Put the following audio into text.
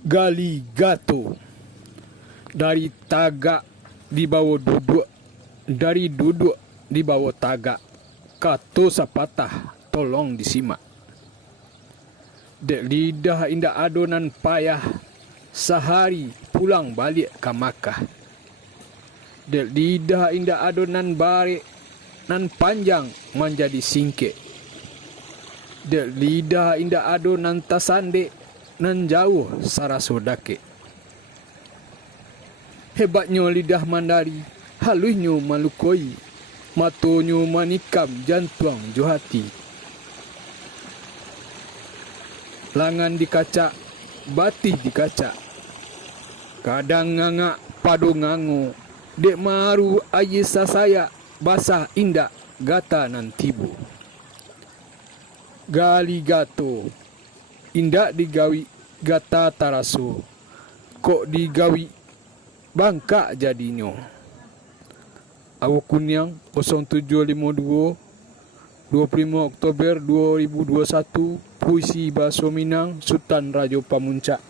Gali gato dari tagak di bawah duduk, dari duduk di bawah tagak, kato sapatah tolong disimak. Dek lidah indah adonan payah, sehari pulang balik ke Makkah. Dek lidah indah adonan barik, nan panjang menjadi singkek. Dek lidah indah adonan tasandik, nan jauh saraso dakek. Hebatnya lidah Mandari, halusnya Malukoi, matonyo manikam jantung johati. Langan dikacak, batih dikacak. Kadang ngangak padu ngango, dek maru aye sasaya, basah indak gata nan tibu. Gali gato, indak digawi gata taraso, kok digawi bangka jadinyo. Awak Kunyang 0752 25 Oktober 2021. Puisi Bahasa Minang, Sultan Raja Pamuncak.